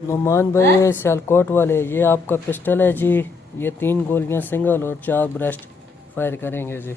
नुमान भाई सियालकोट वाले, ये आपका पिस्टल है जी। ये 3 गोलियां सिंगल और 4 ब्रेस्ट फायर करेंगे जी।